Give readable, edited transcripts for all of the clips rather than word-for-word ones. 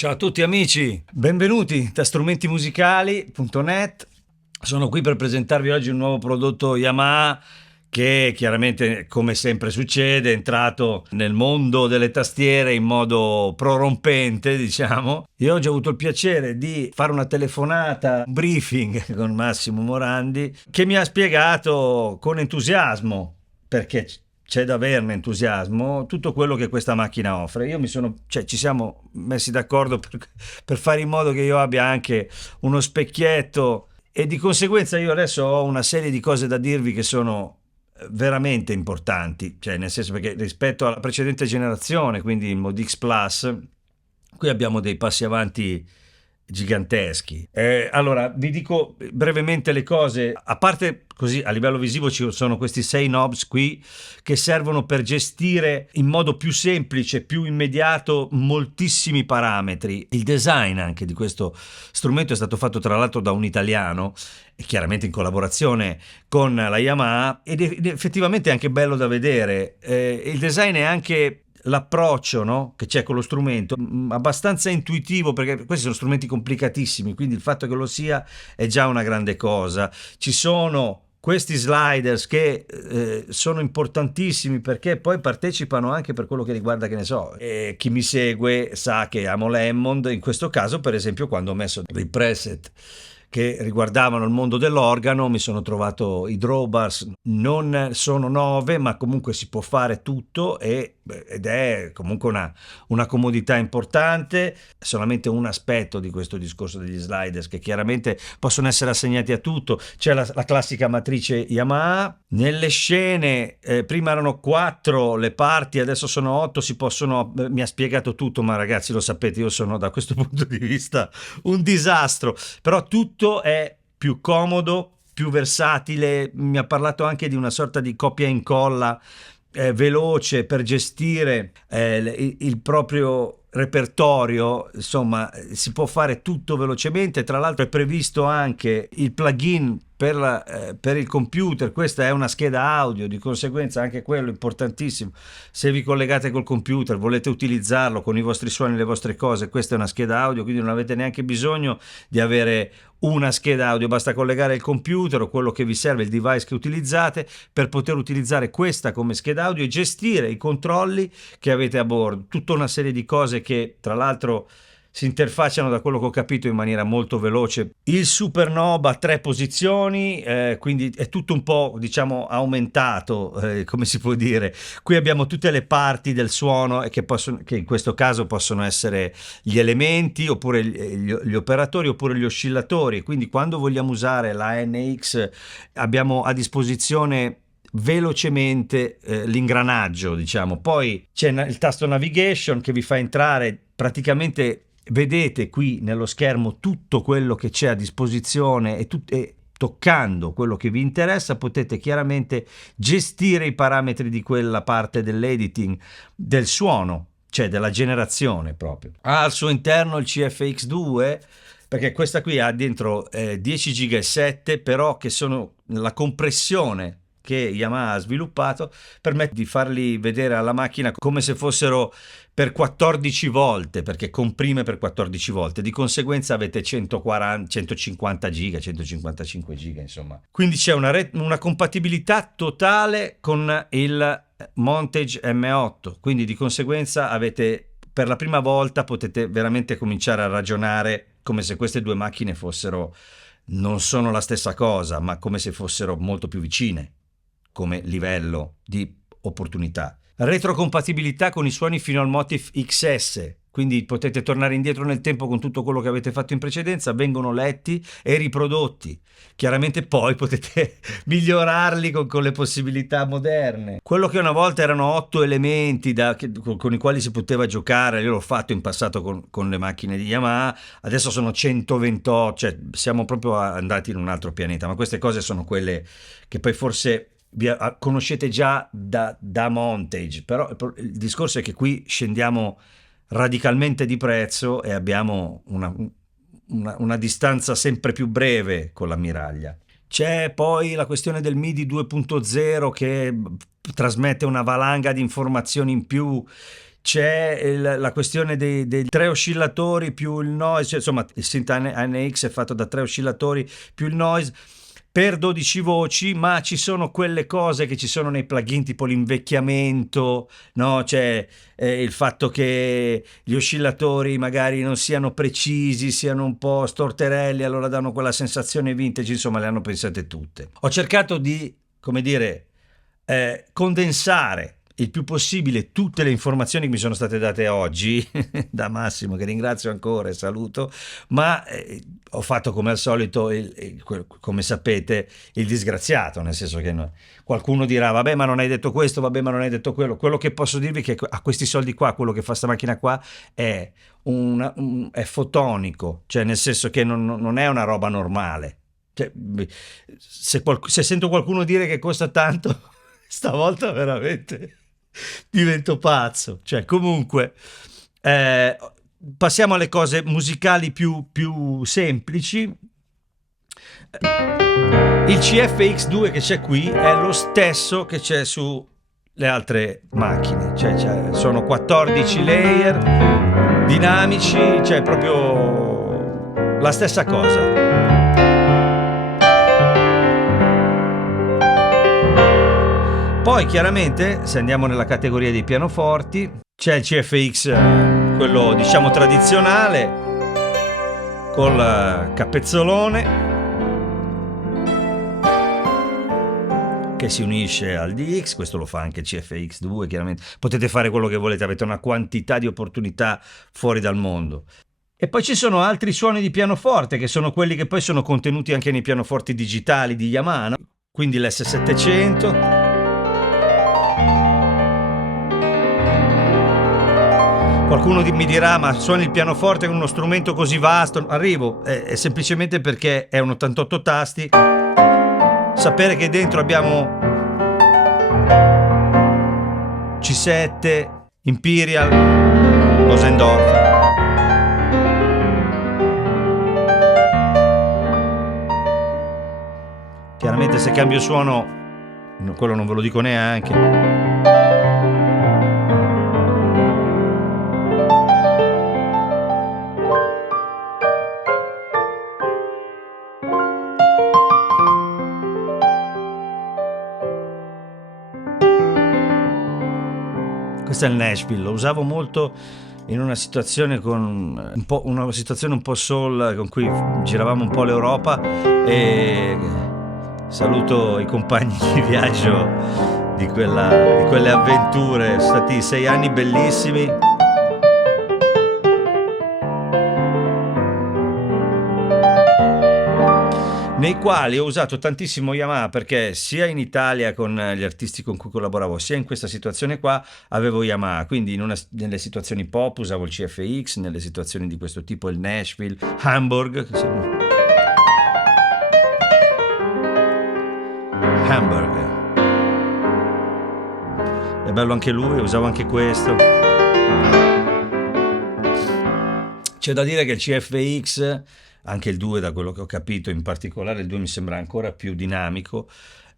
Ciao a tutti amici, benvenuti da strumentimusicali.net. Sono qui per presentarvi oggi un nuovo prodotto Yamaha che chiaramente, come sempre succede, è entrato nel mondo delle tastiere in modo prorompente, diciamo. Io oggi ho avuto il piacere di fare una telefonata, un briefing con Massimo Morandi, che mi ha spiegato con entusiasmo, perché c'è da averne entusiasmo, tutto quello che questa macchina offre. Ci siamo messi d'accordo per fare in modo che io abbia anche uno specchietto e di conseguenza io adesso ho una serie di cose da dirvi che sono veramente importanti, cioè nel senso, perché rispetto alla precedente generazione, quindi il Mod X Plus, qui abbiamo dei passi avanti giganteschi. Allora vi dico brevemente le cose. A parte, così a livello visivo, ci sono questi 6 knobs qui che servono per gestire in modo più semplice, più immediato, moltissimi parametri. Il design anche di questo strumento è stato fatto tra l'altro da un italiano, e chiaramente in collaborazione con la Yamaha, ed effettivamente è anche bello da vedere. Il design è anche l'approccio, no, che c'è con lo strumento, abbastanza intuitivo, perché questi sono strumenti complicatissimi, quindi il fatto che lo sia è già una grande cosa. Ci sono questi sliders che sono importantissimi, perché poi partecipano anche per quello che riguarda, che ne so, chi mi segue sa che amo l'Hammond. In questo caso, per esempio, quando ho messo dei preset che riguardavano il mondo dell'organo, mi sono trovato i drawbars. Non sono 9, ma comunque si può fare tutto, ed è comunque una comodità importante. Solamente un aspetto di questo discorso degli sliders, che chiaramente possono essere assegnati a tutto. C'è la classica matrice Yamaha. Nelle scene prima erano 4 le parti, adesso sono 8, mi ha spiegato tutto, ma ragazzi, lo sapete, io sono da questo punto di vista un disastro, però tutto è più comodo, più versatile. Mi ha parlato anche di una sorta di copia e incolla veloce per gestire il proprio repertorio. Insomma, si può fare tutto velocemente. Tra l'altro è previsto anche il plugin per il computer. Questa è una scheda audio, di conseguenza anche quello importantissimo. Se vi collegate col computer, volete utilizzarlo con i vostri suoni, le vostre cose, questa è una scheda audio, quindi non avete neanche bisogno di avere una scheda audio, basta collegare il computer o quello che vi serve, il device che utilizzate, per poter utilizzare questa come scheda audio e gestire i controlli che avete a bordo. Tutta una serie di cose che, tra l'altro, si interfacciano, da quello che ho capito, in maniera molto veloce. Il super knob a 3 posizioni, quindi è tutto un po', diciamo, aumentato, come si può dire. Qui abbiamo tutte le parti del suono, che in questo caso possono essere gli elementi, oppure gli operatori, oppure gli oscillatori. Quindi quando vogliamo usare la NX abbiamo a disposizione velocemente l'ingranaggio, diciamo. Poi c'è il tasto navigation che vi fa entrare praticamente. Vedete qui nello schermo tutto quello che c'è a disposizione, e toccando quello che vi interessa potete chiaramente gestire i parametri di quella parte dell'editing, del suono, cioè della generazione proprio. Ha al suo interno il CFX2, perché questa qui ha dentro 10 giga e 7, però che sono la compressione che Yamaha ha sviluppato, permette di farli vedere alla macchina come se fossero per 14 volte, perché comprime per 14 volte, di conseguenza avete 140, 150 giga, 155 giga, insomma. Quindi c'è una compatibilità totale con il Montage M8, quindi di conseguenza avete, per la prima volta potete veramente cominciare a ragionare come se queste due macchine fossero, non sono la stessa cosa, ma come se fossero molto più vicine come livello di opportunità. Retrocompatibilità con i suoni fino al Motif XS, quindi potete tornare indietro nel tempo con tutto quello che avete fatto in precedenza, vengono letti e riprodotti. Chiaramente poi potete migliorarli con le possibilità moderne. Quello che una volta erano 8 elementi con i quali si poteva giocare, io l'ho fatto in passato con le macchine di Yamaha, adesso sono 128, cioè siamo proprio andati in un altro pianeta, ma queste cose sono quelle che poi forse conoscete già da Montage. Però il discorso è che qui scendiamo radicalmente di prezzo e abbiamo una distanza sempre più breve con l'ammiraglia. C'è poi la questione del MIDI 2.0 che trasmette una valanga di informazioni in più. c'è la questione dei tre oscillatori più il noise, cioè, insomma il synth NX è fatto da tre oscillatori più il noise per 12 voci, ma ci sono quelle cose che ci sono nei plugin, tipo l'invecchiamento, no? Cioè il fatto che gli oscillatori magari non siano precisi, siano un po' storterelli, allora danno quella sensazione vintage, insomma le hanno pensate tutte. Ho cercato di, come dire, condensare il più possibile tutte le informazioni che mi sono state date oggi da Massimo, che ringrazio ancora e saluto, ma ho fatto come al solito, come sapete, il disgraziato, nel senso che qualcuno dirà vabbè ma non hai detto questo, vabbè ma non hai detto quello che posso dirvi è che a questi soldi qua, quello che fa sta macchina qua è fotonico, cioè nel senso che non è una roba normale. Cioè, se sento qualcuno dire che costa tanto, stavolta veramente divento pazzo. Cioè, comunque, passiamo alle cose musicali più semplici. Il CFX2 che c'è qui è lo stesso che c'è su le altre macchine, cioè sono 14 layer dinamici, cioè proprio la stessa cosa. Poi chiaramente, se andiamo nella categoria dei pianoforti, c'è il CFX, quello diciamo tradizionale, col capezzolone, che si unisce al DX, questo lo fa anche il CFX2, chiaramente. Potete fare quello che volete, avete una quantità di opportunità fuori dal mondo. E poi ci sono altri suoni di pianoforte, che sono quelli che poi sono contenuti anche nei pianoforti digitali di Yamaha, no? Quindi l'S700... Qualcuno mi dirà ma suoni il pianoforte con uno strumento così vasto? Arrivo, è semplicemente perché è un 88 tasti. Sapere che dentro abbiamo C7, Imperial, Bosendorf. Chiaramente se cambio suono, quello non ve lo dico neanche. Questo è il Nashville, lo usavo molto in una situazione un po' soul con cui giravamo un po' l'Europa, e saluto i compagni di viaggio di quelle avventure, sono stati 6 anni bellissimi. Nei quali ho usato tantissimo Yamaha, perché sia in Italia con gli artisti con cui collaboravo, sia in questa situazione qua avevo Yamaha, quindi nelle situazioni pop usavo il CFX, nelle situazioni di questo tipo il Nashville, Hamburg, è bello anche lui, usavo anche questo. C'è da dire che il CFX, anche il 2 da quello che ho capito, in particolare il 2 mi sembra ancora più dinamico,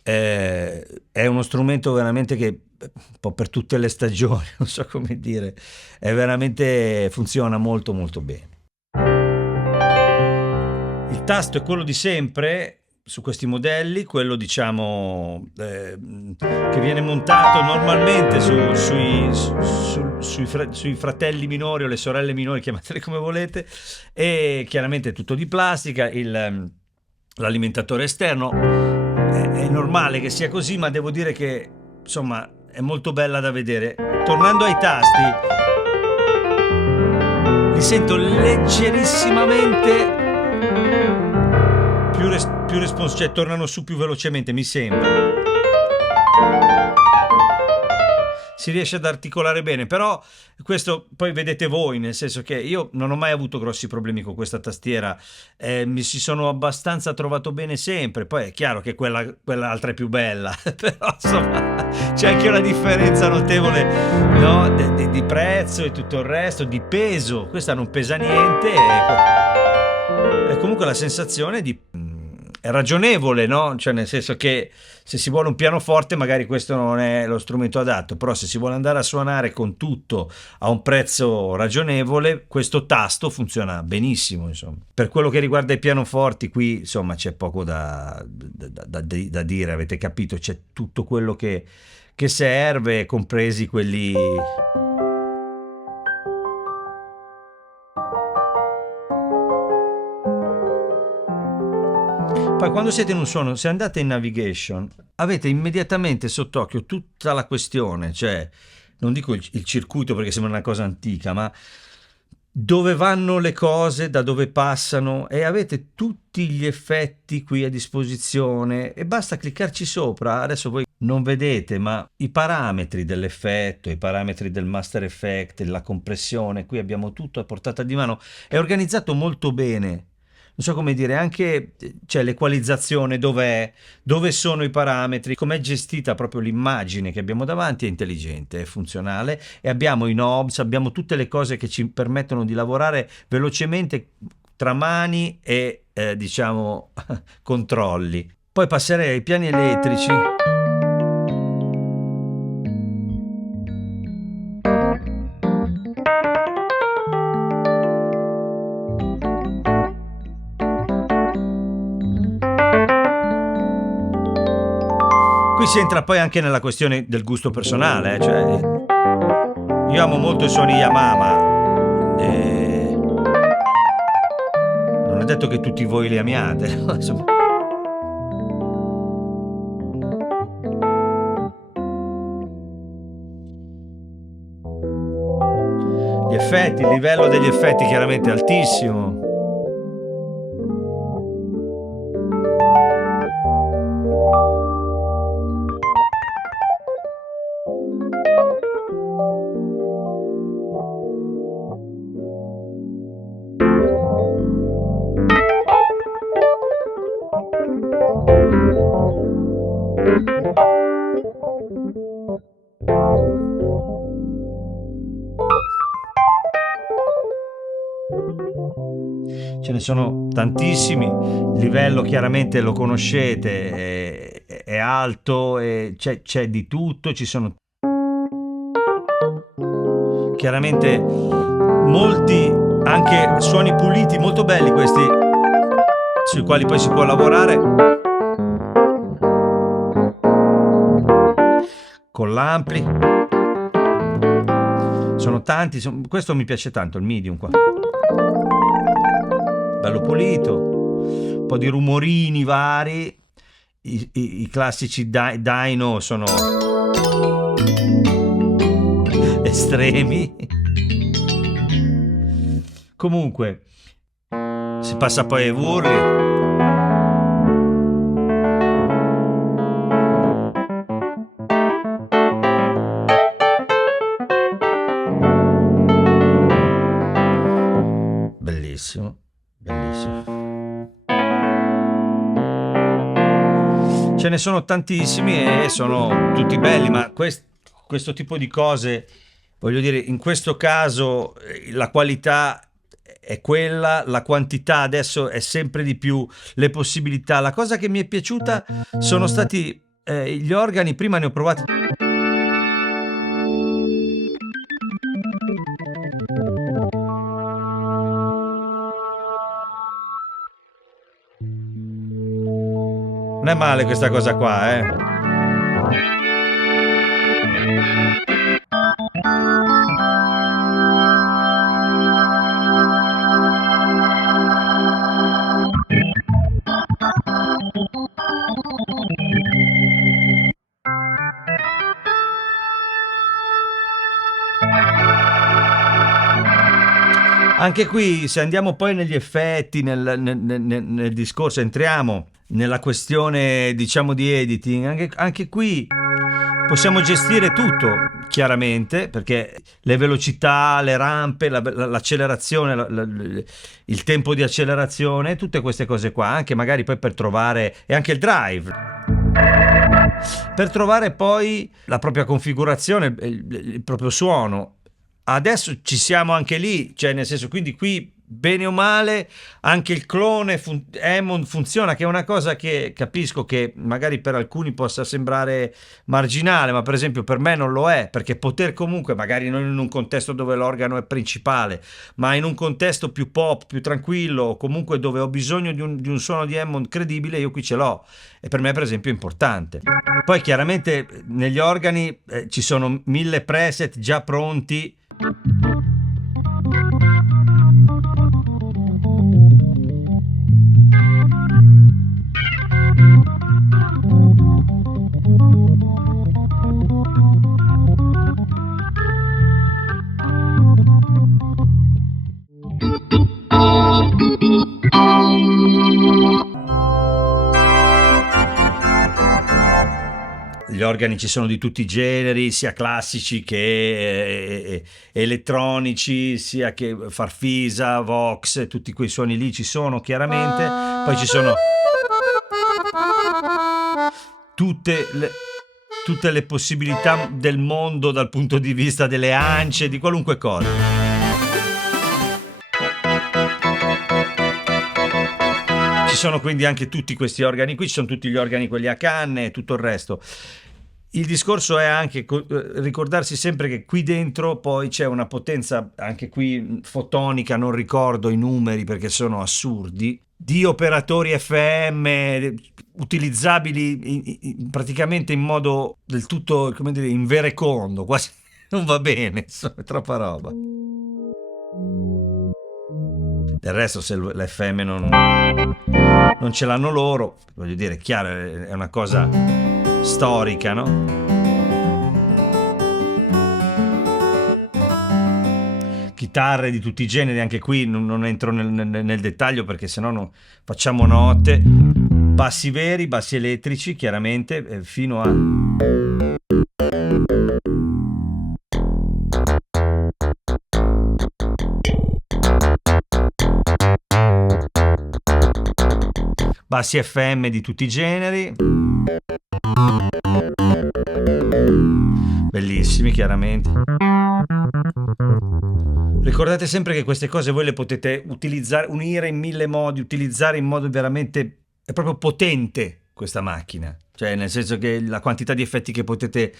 è uno strumento veramente che un po' per tutte le stagioni, non so come dire, è veramente, funziona molto molto bene. Il tasto è quello di sempre su questi modelli, quello diciamo che viene montato normalmente sui fratelli minori o le sorelle minori, chiamatele come volete, e chiaramente è tutto di plastica. L'alimentatore esterno è normale che sia così, ma devo dire che insomma è molto bella da vedere. Tornando ai tasti, li sento leggerissimamente più responsive, cioè tornano su più velocemente, mi sembra. Si riesce ad articolare bene, però questo poi vedete voi, nel senso che io non ho mai avuto grossi problemi con questa tastiera, mi si sono abbastanza trovato bene sempre. Poi è chiaro che quell'altra è più bella, però insomma c'è anche una differenza notevole, no? di prezzo e tutto il resto, di peso. Questa non pesa niente, e comunque la sensazione è ragionevole, no? Cioè nel senso che se si vuole un pianoforte magari questo non è lo strumento adatto, però se si vuole andare a suonare con tutto a un prezzo ragionevole, questo tasto funziona benissimo, insomma. Per quello che riguarda i pianoforti qui, insomma, c'è poco da dire, avete capito, c'è tutto quello che serve, compresi quelli... Poi quando siete in un suono, se andate in navigation, avete immediatamente sott'occhio tutta la questione, cioè non dico il circuito perché sembra una cosa antica, ma dove vanno le cose, da dove passano, e avete tutti gli effetti qui a disposizione e basta cliccarci sopra. Adesso voi non vedete, ma i parametri dell'effetto, i parametri del master effect, la compressione, qui abbiamo tutto a portata di mano, è organizzato molto bene. Non so come dire, anche c'è l'equalizzazione, dove sono i parametri, com'è gestita proprio l'immagine che abbiamo davanti, è intelligente, è funzionale, e abbiamo i knobs, abbiamo tutte le cose che ci permettono di lavorare velocemente tra mani e diciamo controlli. Poi passerei ai piani elettrici. Qui si entra poi anche nella questione del gusto personale, cioè io amo molto i suoni Yamaha, ma non è detto che tutti voi li amiate, no? Insomma. Gli effetti, il livello degli effetti chiaramente è altissimo. Ce ne sono tantissimi, il livello chiaramente lo conoscete, è alto, c'è di tutto, ci sono chiaramente molti anche suoni puliti, molto belli questi, sui quali poi si può lavorare con l'ampli. Sono tanti, questo mi piace tanto, il medium qua. Bello pulito, un po' di rumorini vari, i classici dyno sono estremi. Comunque si passa poi ai Wurli. Bellissimo. Ce ne sono tantissimi e sono tutti belli, ma questo tipo di cose, voglio dire, in questo caso la qualità è quella, la quantità adesso è sempre di più, le possibilità. La cosa che mi è piaciuta sono stati gli organi, prima ne ho provati. Non è male questa cosa qua, eh. Anche qui, se andiamo poi negli effetti, nel discorso, entriamo nella questione, diciamo, di editing, anche qui possiamo gestire tutto, chiaramente, perché le velocità, le rampe, l'accelerazione, il tempo di accelerazione, tutte queste cose qua, anche magari poi per trovare, e anche il drive, per trovare poi la propria configurazione, il proprio suono. Adesso ci siamo anche lì, cioè nel senso, quindi qui bene o male anche il clone Hammond funziona, che è una cosa che capisco che magari per alcuni possa sembrare marginale, ma per esempio per me non lo è, perché poter comunque, magari non in un contesto dove l'organo è principale, ma in un contesto più pop, più tranquillo, o comunque dove ho bisogno di un suono di Hammond credibile, io qui ce l'ho, e per me per esempio è importante. Poi chiaramente negli organi ci sono 1000 preset già pronti. Gli organi ci sono di tutti i generi, sia classici che elettronici, sia che farfisa, vox, tutti quei suoni lì ci sono chiaramente. Poi ci sono tutte le possibilità del mondo dal punto di vista delle ance, di qualunque cosa. Ci sono quindi anche tutti questi organi qui, ci sono tutti gli organi quelli a canne e tutto il resto. Il discorso è anche ricordarsi sempre che qui dentro poi c'è una potenza, anche qui fotonica, non ricordo i numeri perché sono assurdi, di operatori FM utilizzabili praticamente in modo del tutto, come dire, inverecondo, quasi non va bene, insomma, è troppa roba. Del resto, se l'FM non ce l'hanno loro, voglio dire, è chiaro, è una cosa storica, no? Chitarre di tutti i generi, anche qui non entro nel dettaglio perché sennò non facciamo notte. Bassi veri, bassi elettrici, chiaramente, fino a... bassi FM di tutti i generi, bellissimi chiaramente. Ricordate sempre che queste cose voi le potete utilizzare, unire in 1000 modi, utilizzare in modo veramente, è proprio potente questa macchina, cioè nel senso che la quantità di effetti che potete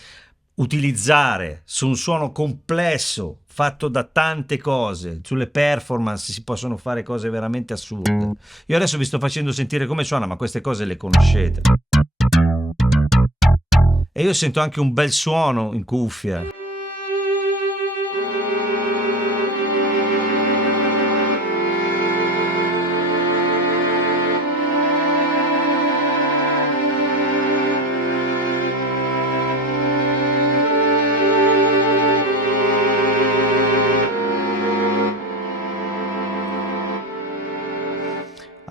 utilizzare su un suono complesso fatto da tante cose, sulle performance si possono fare cose veramente assurde. Io adesso vi sto facendo sentire come suona, ma queste cose le conoscete, e io sento anche un bel suono in cuffia.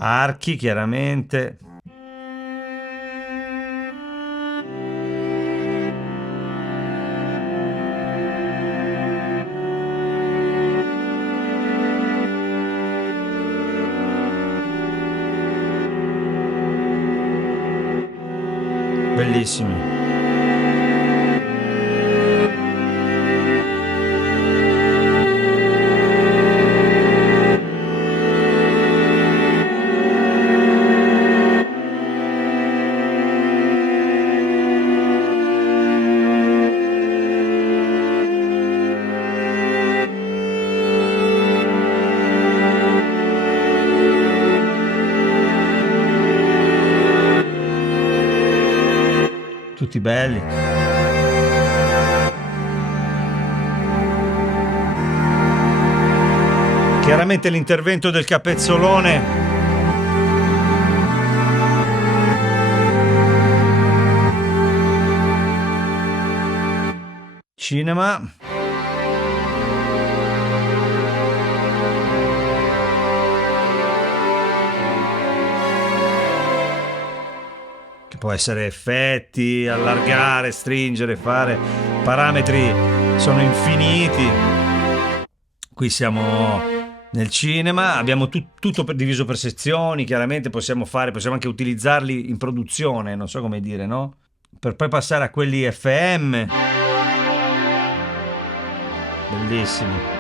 Archi chiaramente. Bellissimi. Tutti belli. Chiaramente l'intervento del capezzolone. Cinema. Può essere effetti, allargare, stringere, fare parametri, sono infiniti. Qui siamo nel cinema, abbiamo tutto diviso per sezioni, chiaramente possiamo anche utilizzarli in produzione, non so come dire, no? Per poi passare a quelli FM. Bellissimi.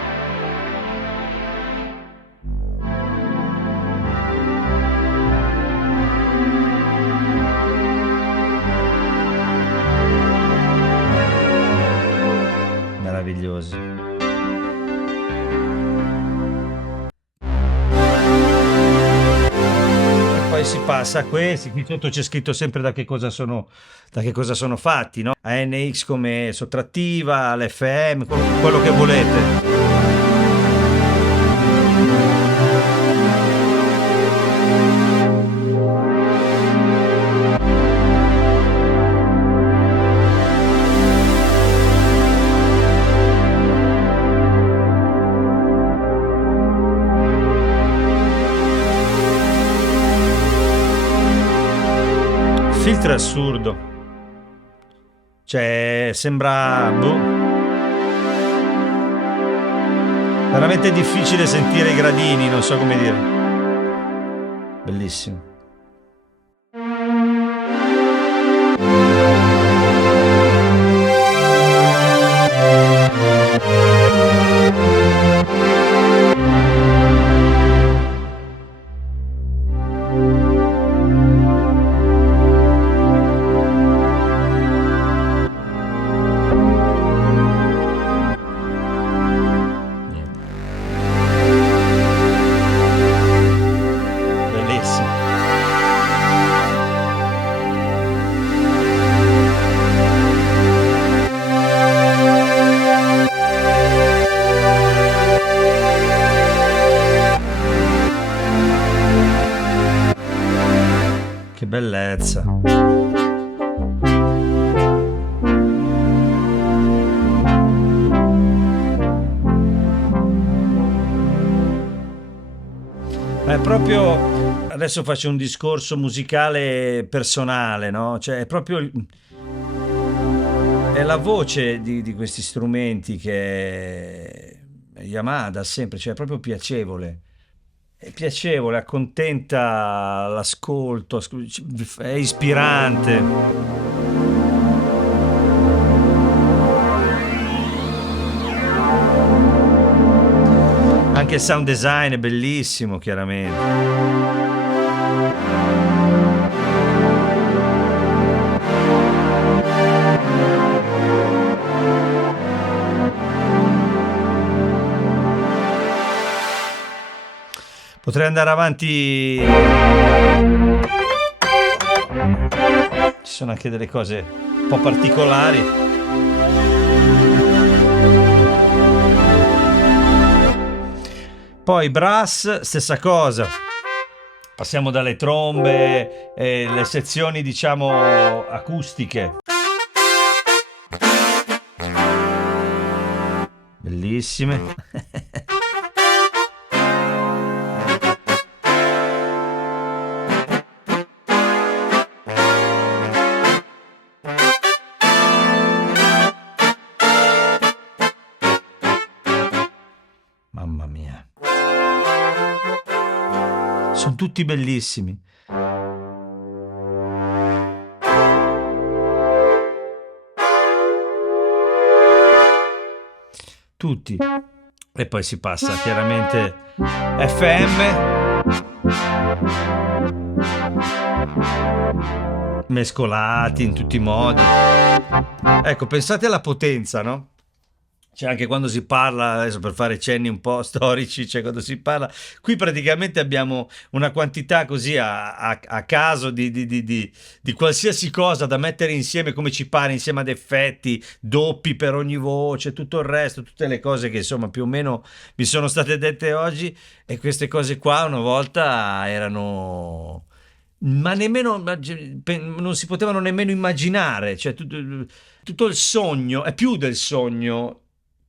sa questi, qui sotto c'è scritto sempre da che cosa sono fatti, no? ANX come sottrattiva, l'FM, quello che volete. Filtro è assurdo, cioè sembra veramente difficile sentire i gradini, non so come dire. Bellissimo. Che bellezza. È proprio, adesso faccio un discorso musicale personale, no? Cioè è proprio è la voce di questi strumenti che Yamaha da sempre, cioè è proprio piacevole. È piacevole, accontenta l'ascolto, è ispirante. Anche il sound design è bellissimo, chiaramente. Potrei andare avanti. Ci sono anche delle cose un po' particolari. Poi brass, stessa cosa. Passiamo dalle trombe e le sezioni, diciamo, acustiche. Bellissime. Mamma mia. Sono tutti bellissimi. Tutti. E poi si passa chiaramente FM. Mescolati in tutti i modi. Ecco, pensate alla potenza, no? Cioè anche quando si parla, adesso per fare cenni un po' storici, cioè quando si parla, qui praticamente abbiamo una quantità così a caso di qualsiasi cosa da mettere insieme come ci pare, insieme ad effetti, doppi per ogni voce, tutto il resto, tutte le cose che insomma più o meno mi sono state dette oggi, e queste cose qua una volta erano... ma nemmeno non si potevano nemmeno immaginare, cioè tutto il sogno, è più del sogno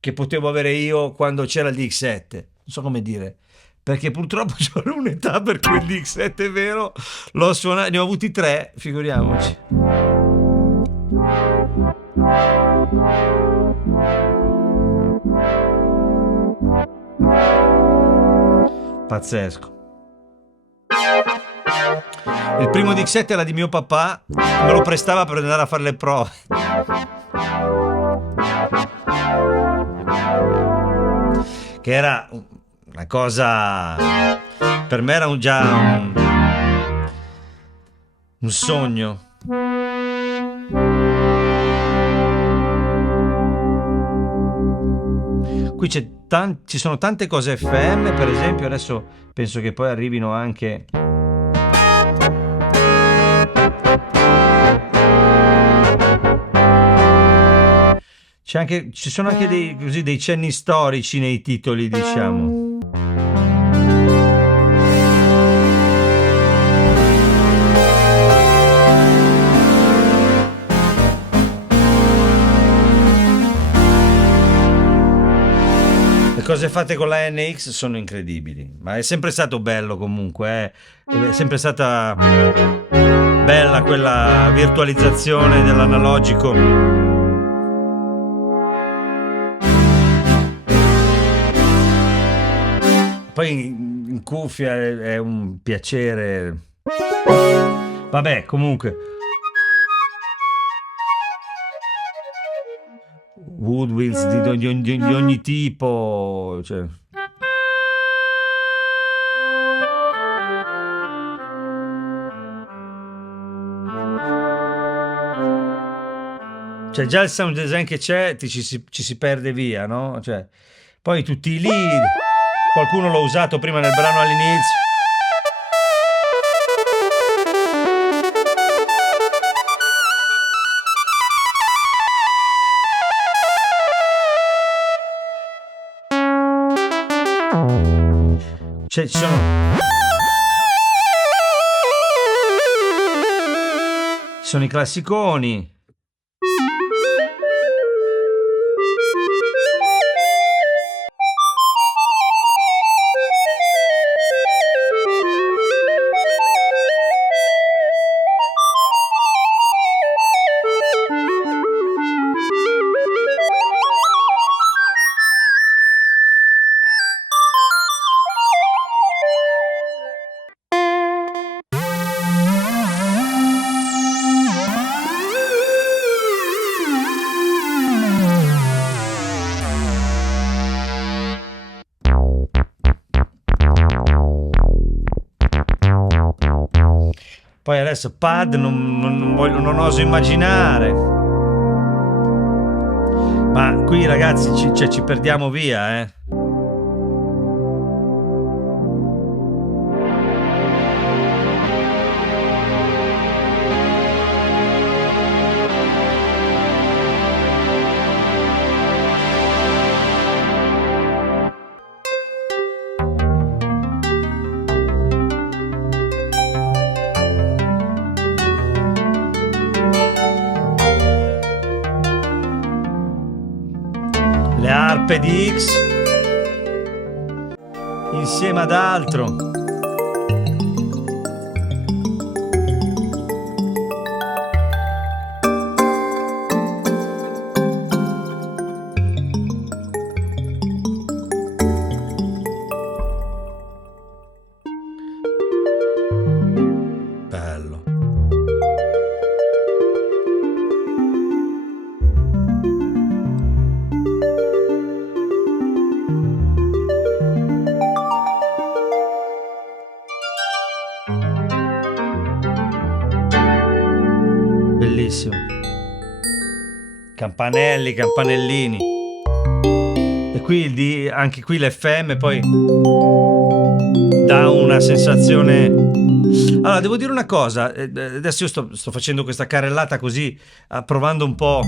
che potevo avere io quando c'era il DX7, non so come dire, perché purtroppo c'ho un'età per cui il DX7 è vero, l'ho suonato, ne ho avuti 3, figuriamoci. Pazzesco. Il primo DX7 era di mio papà, me lo prestava per andare a fare le prove. Che era una cosa, per me era già un sogno. Qui ci sono tante cose FM, per esempio adesso penso che poi arrivino anche ci sono anche dei cenni storici nei titoli, diciamo. Le cose fatte con la NX sono incredibili, ma è sempre stato bello comunque, è sempre stata bella quella virtualizzazione dell'analogico. Poi in cuffia è un piacere. Vabbè, comunque. Woodwinds di ogni tipo, cioè. Cioè, già il sound design che c'è ci si perde via, no? Cioè, poi tutti lì, qualcuno l'ha usato prima nel brano all'inizio. Cioè, ci sono i classiconi. Poi adesso pad non oso immaginare. Ma qui ragazzi ci perdiamo via, eh. Le arpe di X insieme ad altro. Bello. Bellissimo. Campanelli, campanellini. E qui anche qui l'FM poi dà una sensazione. Allora, devo dire una cosa, adesso io sto facendo questa carrellata così, provando un po'.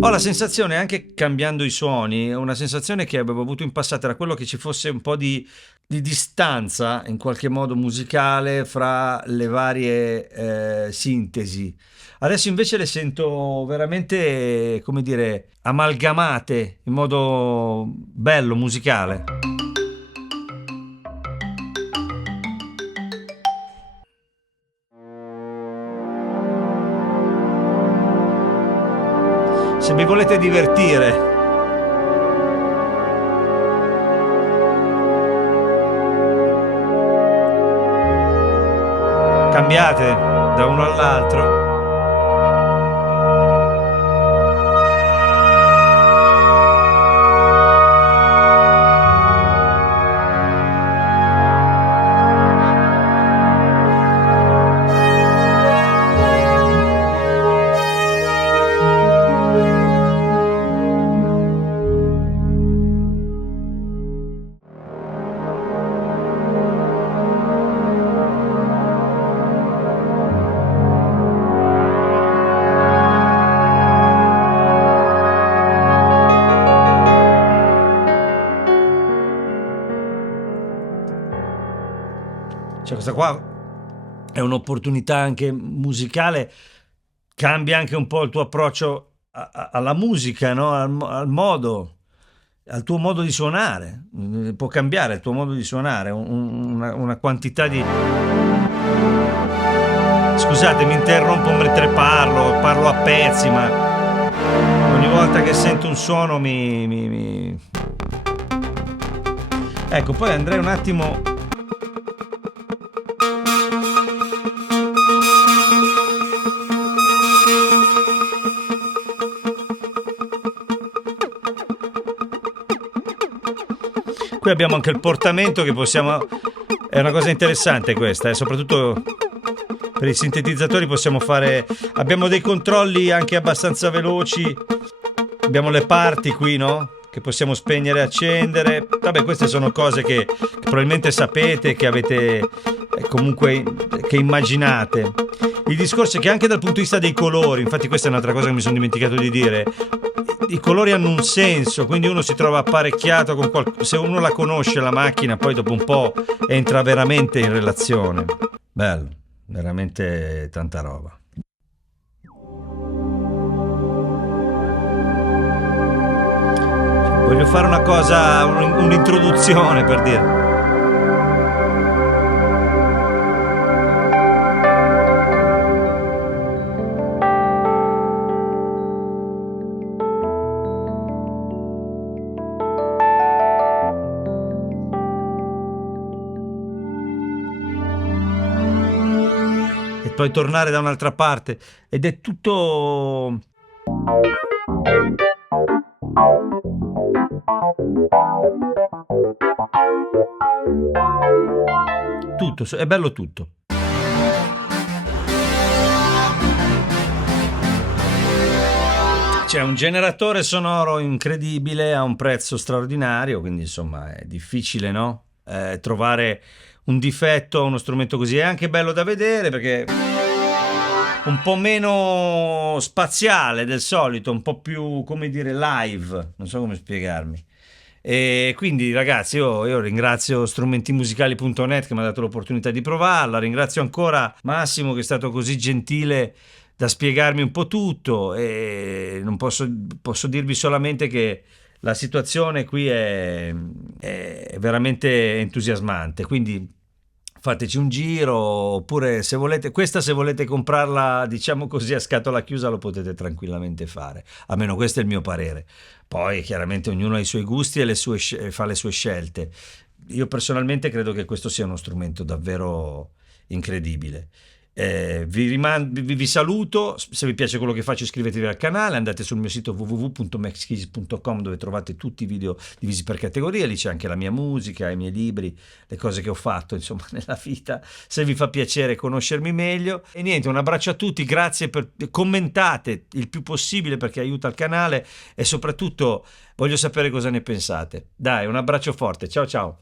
Ho la sensazione, anche cambiando i suoni, una sensazione che avevo avuto in passato era quello che ci fosse un po' di distanza, in qualche modo musicale, fra le varie sintesi. Adesso invece le sento veramente, come dire, amalgamate in modo bello, musicale. Se vi volete divertire, cambiate da uno all'altro. Cioè questa qua è un'opportunità anche musicale, cambia anche un po' il tuo approccio alla musica, no? Al tuo modo di suonare, può cambiare il tuo modo di suonare, una quantità di... Scusate, mi interrompo mentre parlo a pezzi, ma ogni volta che sento un suono Ecco, poi andrei un attimo... Qui abbiamo anche il portamento che possiamo... È una cosa interessante questa, soprattutto per i sintetizzatori possiamo fare... Abbiamo dei controlli anche abbastanza veloci. Abbiamo le parti qui, no? Che possiamo spegnere e accendere. Vabbè, queste sono cose che probabilmente sapete, che avete comunque... che immaginate. Il discorso è che anche dal punto di vista dei colori, infatti questa è un'altra cosa che mi sono dimenticato di dire, i colori hanno un senso, quindi uno si trova apparecchiato con se uno la conosce la macchina, poi dopo un po' entra veramente in relazione. Bello, veramente tanta roba. Voglio fare una cosa, un'introduzione per dire. E poi tornare da un'altra parte ed è tutto è bello tutto. C'è un generatore sonoro incredibile a un prezzo straordinario, quindi insomma è difficile, no? Trovare un difetto a uno strumento così. È anche bello da vedere perché un po' meno spaziale del solito, un po' più, come dire, live, non so come spiegarmi. E quindi ragazzi io ringrazio strumentimusicali.net che mi ha dato l'opportunità di provarla, ringrazio ancora Massimo che è stato così gentile da spiegarmi un po' tutto, e non posso dirvi solamente che la situazione qui è veramente entusiasmante, quindi fateci un giro, oppure se volete comprarla, diciamo così, a scatola chiusa, lo potete tranquillamente fare, almeno questo è il mio parere. Poi chiaramente ognuno ha i suoi gusti e fa le sue scelte. Io personalmente credo che questo sia uno strumento davvero incredibile. Vi saluto, se vi piace quello che faccio iscrivetevi al canale, andate sul mio sito www.maxkeys.com dove trovate tutti i video divisi per categorie, lì c'è anche la mia musica, i miei libri, le cose che ho fatto insomma nella vita, se vi fa piacere conoscermi meglio. E niente, un abbraccio a tutti, grazie, commentate il più possibile perché aiuta il canale e soprattutto voglio sapere cosa ne pensate. Dai, un abbraccio forte, ciao ciao.